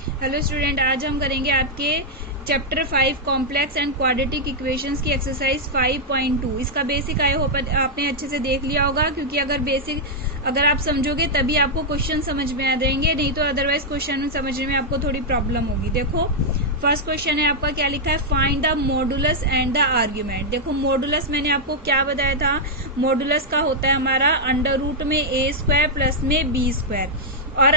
Hello student, आज हम करेंगे आपके chapter 5 complex and quadratic equations की एक्सरसाइज 5.2। इसका बेसिक आई होप आपने अच्छे से देख लिया होगा, क्योंकि अगर आप समझोगे तभी आपको क्वेश्चन समझ में आ जाएंगे, नहीं तो अदरवाइज क्वेश्चन समझने में आपको थोड़ी प्रॉब्लम होगी। देखो फर्स्ट क्वेश्चन है आपका, क्या लिखा है, find the modulus and the argument. देखो मॉडुलस मैंने आपको क्या बताया था, मॉडुलस का होता है हमारा अंडर रूट में a स्क्वायर प्लस में b स्क्वायर। और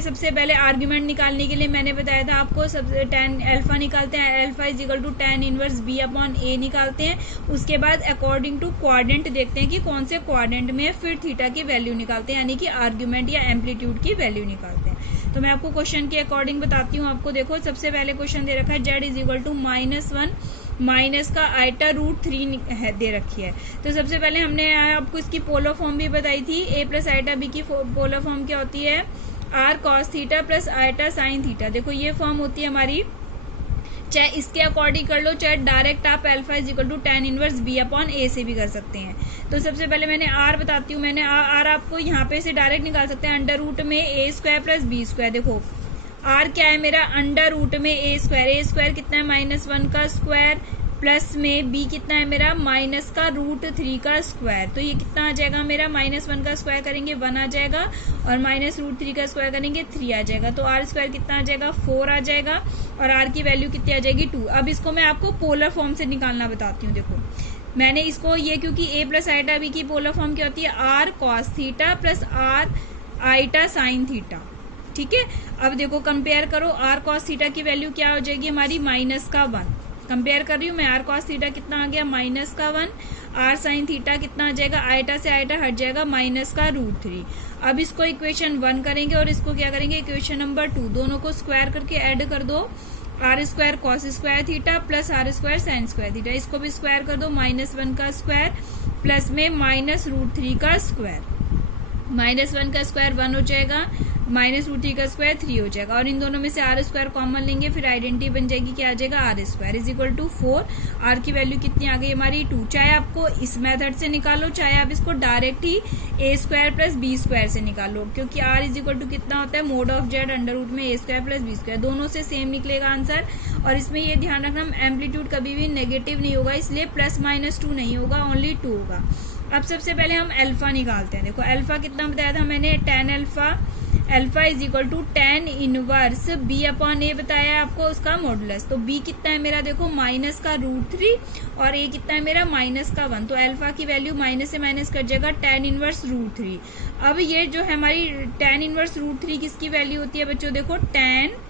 सबसे पहले आर्ग्यूमेंट निकालने के लिए मैंने बताया था आपको सबसे tan अल्फा निकालते हैं, alpha is equal to tan inverse b upon a निकालते हैं। उसके बाद अकॉर्डिंग टू क्वाड्रेंट देखते हैं कि कौन से क्वाड्रेंट में है, फिर थीटा की वैल्यू निकालते हैं, यानी कि आर्ग्यूमेंट या एम्पलीट्यूड की वैल्यू निकालते हैं। तो मैं आपको क्वेश्चन के अकॉर्डिंग बताती हूँ। आपको देखो सबसे पहले क्वेश्चन दे रखा है z is equal to -1 minus का आइटा रूट 3 दे रखी है। तो सबसे पहले हमने आपको इसकी पोलर फॉर्म भी बताई थी, a प्लस आइटा b की पोलर फॉर्म क्या होती है, r cos theta plus iota sine theta. देखो ये फॉर्म होती है हमारी, चाहे इसके अकॉर्डिंग कर लो, चाहे डायरेक्ट आप alpha is equal to tan inverse b upon a से भी कर सकते हैं। तो सबसे पहले मैंने r बताती हूँ, मैंने r आपको यहाँ पे से डायरेक्ट निकाल सकते हैं, अंडर रूट में a square plus b square. देखो r क्या है मेरा, अंडर रूट में a स्क्वायर कितना है, -1 का स्क्वायर प्लस में b कितना है मेरा, माइनस का रूट 3 का स्क्वायर। तो ये कितना आ जाएगा मेरा, -1 का स्क्वायर करेंगे 1 आ जाएगा, और माइनस रूट 3 का स्क्वायर करेंगे 3 आ जाएगा। तो r स्क्वायर कितना आ जाएगा, 4 आ जाएगा, और r की वैल्यू कितनी आ जाएगी, 2। अब इसको मैं आपको पोलर फॉर्म से निकालना बताती हूँ। देखो मैंने इसको ये, क्योंकि a प्लस आइटा b की पोलर फॉर्म क्या होती है, r cos theta plus r iota sine theta. ठीक है, अब देखो कंपेयर करो, r cos थीटा की वैल्यू क्या हो जाएगी हमारी, -1। कंपेयर कर रही हूँ मैं, r cos थीटा कितना आ गया, -1, r sin थीटा कितना आ जाएगा, आइटा से आइटा हट जाएगा, माइनस का रूट 3। अब इसको इक्वेशन 1 करेंगे और इसको क्या करेंगे, इक्वेशन नंबर 2, दोनों को स्क्वायर करके ऐड कर दो, r square cos square theta plus r square sine square theta. इसको भी स्क्वायर कर दो, -1 का स्क्वायर प्लस में माइनस रूट 3 का स्क्वायर, -1 का स्क्वायर 1 हो जाएगा, माइनस रूट 3 का स्क्वायर 3 हो जाएगा, और इन दोनों में से r स्क्वायर कॉमन लेंगे, फिर आइडेंटिटी बन जाएगी, क्या आ जाएगा, r square is equal to 4। r की वैल्यू कितनी आ गई हमारी, 2। चाहे आपको इस मेथड से निकालो, चाहे आप इसको direct he a square plus b square से निकालो, क्योंकि r इज इक्वल टू कितना होता है, mod of z under root में a square plus b square, दोनों से सेम निकलेगा आंसर। और इसमें ये ध्यान रखना, एम्पलीट्यूड कभी भी नेगेटिव नहीं होगा, इसलिए +-2 नहीं होगा, ओनली 2 होगा। अब सबसे पहले हम अल्फा निकालते हैं। देखो अल्फा कितना बताया था मैंने, tan alpha is equal to tan inverse b upon a बताया है आपको, उसका मॉडुलस। तो b कितना है मेरा, देखो माइनस का रूट 3, और a कितना है मेरा, माइनस का 1। तो अल्फा की वैल्यू माइनस से माइनस कर जाएगा, tan इनवर्स रूट 3। अब ये जो है हमारी tan इनवर्स रूट 3 किसकी वैल्यू होती है बच्चों, देखो tan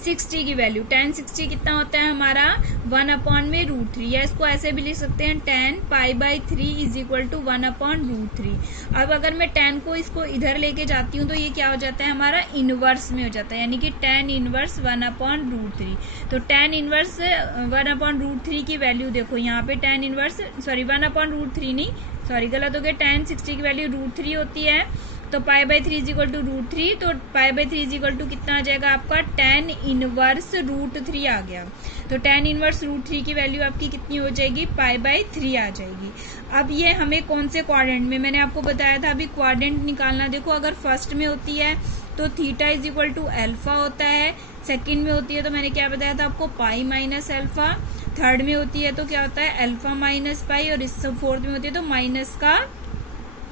60 की वैल्यू, tan 60 कितना होता है हमारा, 1 अपॉन में रूट 3, या इसको ऐसे भी लिख सकते हैं, tan π/3 is equal to 1 upon root 3। अब अगर मैं tan को इसको इधर लेके जाती हूँ तो ये क्या हो जाता है हमारा, इनवर्स में हो जाता है, यानी कि tan इनवर्स 1 अपॉन रूट 3। तो tan इनवर्स 1 अपॉन रूट 3 की वैल्यू देखो यहाँ पे, tan इनवर्स 1 अपॉन रूट 3 नहीं, सॉरी गलत हो गया, tan 60 की वैल्यू रूट 3 होती है, तो π/3 इज इक्वल टू रूट 3। तो π/3 इज इक्वल टू कितना आ जाएगा आपका, tan इनवर्स रूट 3 आ गया। तो tan इनवर्स रूट 3 की वैल्यू आपकी कितनी हो जाएगी, π/3 आ जाएगी। अब ये हमें कौन से क्वाड्रेंट में, मैंने आपको बताया था अभी क्वाड्रेंट निकालना। देखो अगर फर्स्ट में होती है तो theta is equal to alpha होता है, सेकेंड में होती है तो मैंने क्या बताया था आपको, पाई माइनस अल्फा, थर्ड में होती है तो क्या होता है, अल्फा माइनस पाई, और इस फोर्थ में होती है तो माइनस का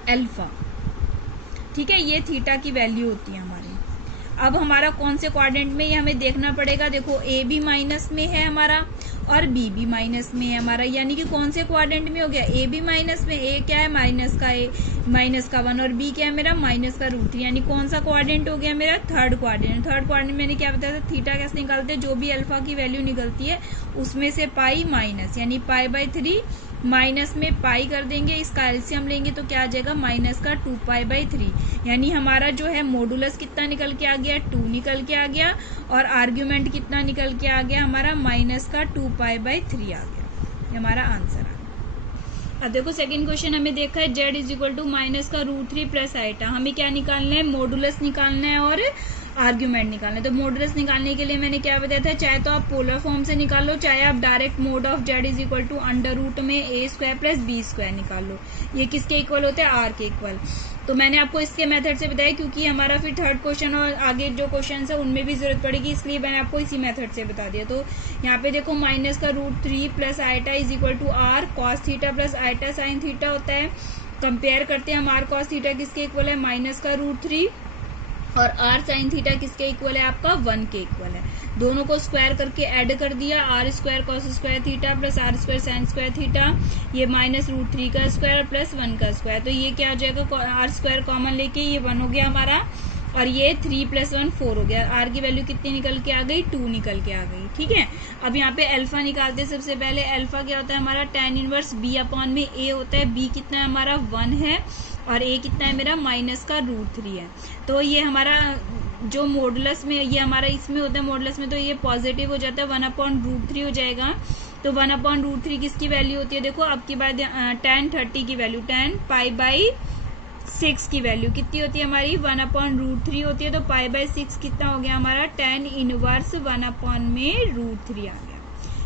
अल्फा। ठीक है, ये थीटा की वैल्यू होती है हमारी। अब हमारा कौन से क्वाड्रेंट में, ये हमें देखना पड़ेगा। देखो a भी माइनस में है हमारा, और b भी माइनस में है हमारा, यानी कि कौन से क्वाड्रेंट में हो गया, a भी माइनस में, a क्या है, माइनस का 1, और b क्या है मेरा, माइनस का रूट 3, यानी कौन सा क्वाड्रेंट हो गया मेरा, थर्ड क्वाड्रेंट। थर्ड क्वाड्रेंट मैंने क्या बताया था, थीटा कैसे निकालते हैं, जो भी अल्फा की वैल्यू निकलती है उसमें से पाई माइनस, यानी π/3 माइनस में पाई कर देंगे, इसका एलसीएम लेंगे तो क्या आ जाएगा, माइनस का 2π/3, यानी हमारा जो है मॉडुलस कितना निकल के आ गया, 2 निकल के आ गया, और आर्ग्यूमेंट कितना निकल के आ गया हमारा, माइनस का 2π/3 आ गया। ये हमारा आंसर आ गया। अब देखो सेकंड क्वेश्चन हमें देखा है, z is equal to minus का रूट 3 प्लस आइटा। हमें क्या निकालना है, मॉडुलस निकालना है और आर्ग्यूमेंट निकालना है। तो मॉडुलस निकालने के लिए मैंने क्या बताया था, चाहे तो आप पोलर फॉर्म से निकाल लो, चाहे आप direct mod of z is equal to under root में a square plus b square निकाल लो। ये किसके इक्वल होते हैं, आर के इक्वल। तो मैंने आपको इसके मेथड से बताया, क्योंकि हमारा फिर थर्ड क्वेश्चन और आगे जो क्वेश्चन है उनमें भी जरूरत पड़ेगी, इसलिए मैंने आपको इसी मेथड से बता दिया। तो यहाँ पे देखो माइनस का √3 plus iota is equal to r cos theta plus iota sine theta होता है। कंपेयर करते हैं हम, आर कॉस थीटा किसके इक्वल है, माइनस का √3, और आर साइन थीटा किसके इक्वल है, आपका 1 के इक्वल है। दोनों को स्क्वायर करके ऐड कर दिया, r square cos square theta plus r square sine square theta, ये माइनस √3 का स्क्वायर प्लस 1 का स्क्वायर। तो ये क्या हो जाएगा, आर स्क्वायर कॉमन लेके ये 1 हो गया हमारा, और ये 3 + 1 4 हो गया। आर की वैल्यू कितनी निकल के आ गई, 2 निकल के आ गई। ठीक है, अब यहाँ पे अल्फा निकालते हैं। सबसे पहले अल्फा क्या होता है हमारा, tan इनवर्स b अपॉन में a होता है। b कितना है हमारा, 1 है, और a कितना है मेरा, माइनस का √3 है। तो ये हमारा जो मॉडुलस में, ये हमारा इसमें होता है मॉडुलस में, तो ये पॉजिटिव हो जाता है, 1/√3 हो जाएगा। तो 1/√3 किसकी वैल्यू होती है, देखो अब की बात, tan 30 की वैल्यू, tan π/6 की वैल्यू कितनी होती है हमारी, 1/√3 होती है। तो π/6 कितना हो गया हमारा, tan इनवर्स 1/√3 आ गया।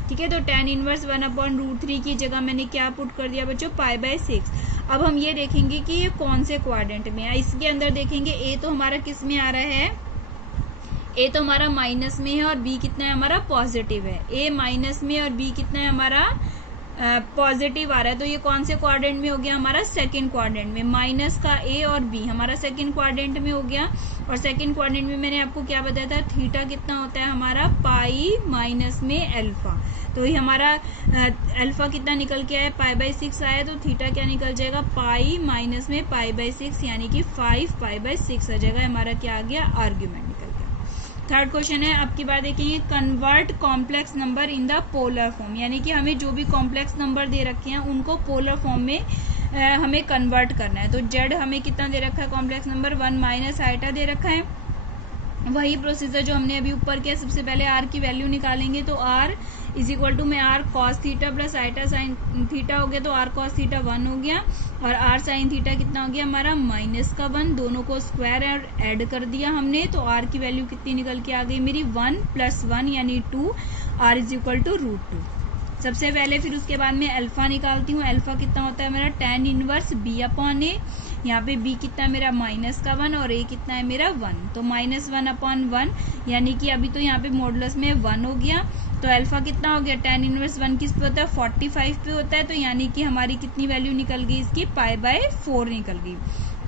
ठीक है, तो tan इनवर्स 1/√3 की जगह मैंने क्या पुट कर दिया बच्चों, π/6। अब हम ये देखेंगे कि ये कौन से क्वाड्रेंट में है। इसके अंदर देखेंगे ए तो हमारा किस में आ रहा है, ए तो हमारा माइनस में है, और बी कितना है हमारा, पॉजिटिव है। ए माइनस में और बी कितना है हमारा, पॉजिटिव आ रहा है। तो ये कौन से क्वाड्रेंट में हो गया हमारा, सेकंड क्वाड्रेंट में। माइनस का ए और बी हमारा सेकंड क्वाड्रेंट में हो गया। और सेकंड क्वाड्रेंट में मैंने आपको क्या बताया था, थीटा कितना होता है हमारा, पाई माइनस में अल्फा। तो ये हमारा अल्फा कितना निकल के आया, π/6 आया। तो थीटा क्या निकल जाएगा, पाई माइनस में π/6, यानी कि 5 π/6 आ जाएगा। हमारा क्या आ गया, आर्ग्यूमेंट निकल गया। थर्ड क्वेश्चन है, अब की बात देखेंगे, convert complex number in the polar form, यानी कि हमें जो भी कॉम्प्लेक्स नंबर दे रखे हैं उनको पोलर फॉर्म में हमें कन्वर्ट करना है। तो जेड हमें कितना दे रखा है, कॉम्प्लेक्स नंबर 1 माइनस आइटा दे रखा है। वही प्रोसीजर जो हमने अभी ऊपर किया, सबसे पहले आर की वैल्यू निकालेंगे। तो आर इज इक्वल टू में r cos theta plus iota sine theta हो गया, तो आर कॉस थीटा 1 हो गया, और आर साइन थीटा कितना हो गया हमारा, माइनस का 1। दोनों को स्क्वायर और ऐड कर दिया हमने, तो आर की वैल्यू कितनी निकल के आ गई मेरी, 1 + 1 यानी 2, आर इज इक्वल टू √2। सबसे पहले फिर उसके बाद में अल्फा निकालती हूँ। अल्फा कितना होता है मेरा, tan इनवर्स b अपॉन ए। यहाँ पे b कितना है मेरा, माइनस का 1, और a कितना है मेरा 1। तो -1/1, यानी कि अभी तो यहाँ पे मॉडुलस में 1 हो गया। तो अल्फा कितना हो गया, tan इनवर्स 1 किस पे होता है, 45 पे होता है। तो यानी कि हमारी कितनी वैल्यू निकल गई, इसकी π/4 निकल गई।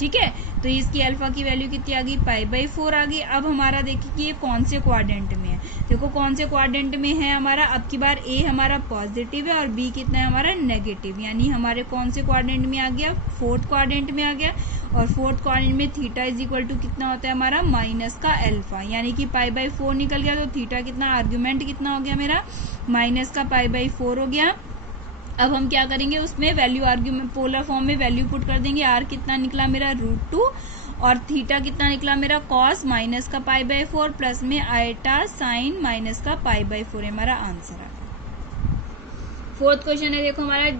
ठीक है, तो इसकी अल्फा की वैल्यू कितनी आ गई, π/4 आ गई। अब हमारा देखिए कि ये कौन से क्वाड्रेंट में है। देखो कौन से क्वाड्रेंट में है हमारा, अब की बार ए हमारा पॉजिटिव है और बी कितना है हमारा, नेगेटिव। यानी हमारे कौन से क्वाड्रेंट में आ गया, फोर्थ क्वाड्रेंट में आ गया। और फोर्थ क्वाड्रेंट में थीटा इज इक्वल टू कितना होता है हमारा, माइनस का अल्फा, यानी कि π/4 निकल गया। तो थीटा कितना, आर्ग्यूमेंट कितना हो गया मेरा, माइनस का π/4 हो गया। अब हम क्या करेंगे, उसमें वैल्यू आर्ग्यूमेंट पोलर फॉर्म में वैल्यू पुट कर देंगे। आर कितना निकला मेरा, √2, और थीटा कितना निकला मेरा, कॉस माइनस का π/4 प्लस में आइटा साइन माइनस का π/4 हमारा आंसर है। फोर्थ क्वेश्चन है, देखो हमारा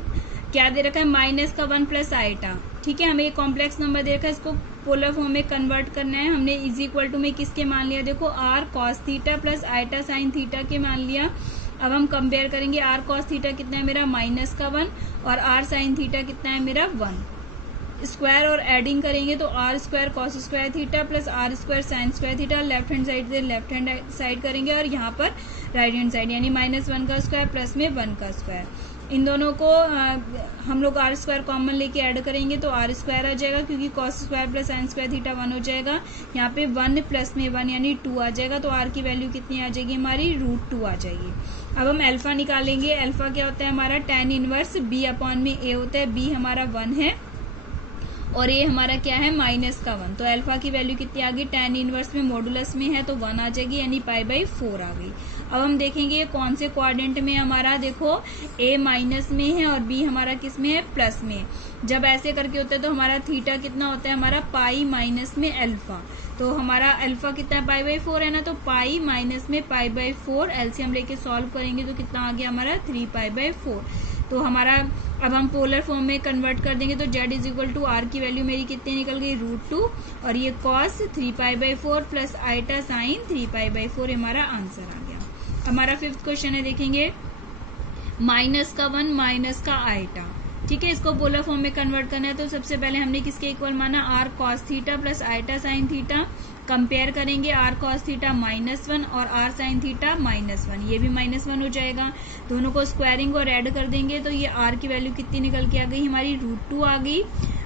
क्या दे रखा है, माइनस का 1 प्लस आइटा। ठीक है, हमें कॉम्प्लेक्स नंबर दे रखा है, इसको पोलर फॉर्म में कन्वर्ट करना है। हमने इज इक्वल टू में किसके मान लिया, देखो r cos theta plus iota sine theta के मान लिया। अब हम कंपेयर करेंगे, आर कॉस थीटा कितना है मेरा, माइनस का 1, और आर साइन थीटा कितना है मेरा, 1। स्क्वायर और एडिंग करेंगे तो r square cos square theta plus r square sine square theta, left hand side से लेफ्ट हैंड साइड करेंगे, और यहाँ पर राइट हैंड साइड, यानी -1 का स्क्वायर प्लस में 1 का स्क्वायर। इन दोनों को हम लोग आर स्क्वायर कॉमन लेके ऐड करेंगे तो आर स्क्वायर आ जाएगा, क्योंकि cos square plus sign square theta 1 हो जाएगा। यहाँ पे 1 प्लस में 1 यानी 2 आ जाएगा। तो आर की वैल्यू कितनी आ जाएगी हमारी, √2 आ जाएगी। अब हम अल्फा निकालेंगे। अल्फा क्या होता है हमारा, tan इनवर्स b अपॉन में a होता है। b हमारा 1 है और a हमारा क्या है, माइनस का 1। तो अल्फा की वैल्यू कितनी आ गई, tan इनवर्स में मॉडुलस में है तो 1 आ जाएगी, यानी π/4 आ गई। अब हम देखेंगे ये कौन से क्वाड्रेंट में हमारा, देखो a माइनस में है और b हमारा किस में है, प्लस में। जब ऐसे करके होता है तो हमारा थीटा कितना होता है हमारा, पाई माइनस में अल्फा। तो हमारा अल्फा कितना है, π/4 है ना, तो पाई माइनस में π/4 एलसीएम लेके सॉल्व करेंगे तो कितना आ गया हमारा, 3π/4। तो हमारा अब हम पोलर फॉर्म में कन्वर्ट कर देंगे तो z is equal to r की वैल्यू मेरी कितनी निकल गई √2 और ये cos 3π/4 प्लस आइटा साइन 3π/4 हमारा आंसर आ गया। हमारा 5th क्वेश्चन है, देखेंगे माइनस का 1 माइनस का आइटा, ठीक है, इसको पोलर फॉर्म में कन्वर्ट करना है। तो सबसे पहले हमने किसके इक्वल माना, r cos theta plus iota sine theta, compare करेंगे r cos थीटा -1 और r sin थीटा -1, ये भी -1 हो जाएगा। दोनों को स्क्वायरिंग और ऐड कर देंगे तो ये r की वैल्यू कितनी निकल के आ गई हमारी √2 आ गई।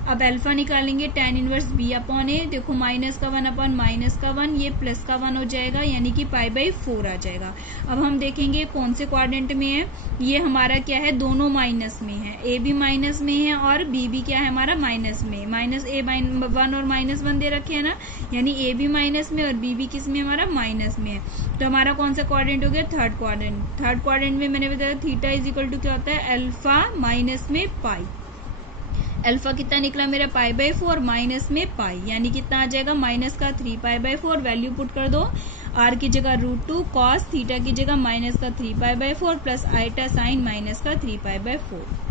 अब अल्फा निकालेंगे tan inverse b upon a, देखो माइनस का 1 अपॉन माइनस का 1, ये प्लस का 1 हो जाएगा यानी कि π/4 आ जाएगा। अब हम देखेंगे कौन से क्वाड्रेंट में है, ये हमारा क्या है, दोनों माइनस में है, a भी माइनस में है और b भी क्या है हमारा माइनस में, -a1 और -1 दे रखे है ना, यानी a भी माइनस में और b भी किस में हमारा माइनस में है। तो हमारा कौन सा क्वाड्रेंट हो गया, थर्ड क्वाड्रेंट। थर्ड क्वाड्रेंट में मैंने बताया थीटा इज इक्वल टू क्या होता है, अल्फा माइनस में पाई। अल्फा कितना निकला मेरा π/4 माइनस में पाई, यानी कितना आ जाएगा माइनस का 3π/4, वैल्यू पुट कर दो, r की जगह √2, cos थीटा की जगह माइनस का 3π/4 प्लस आइटा साइन माइनस का 3π/4।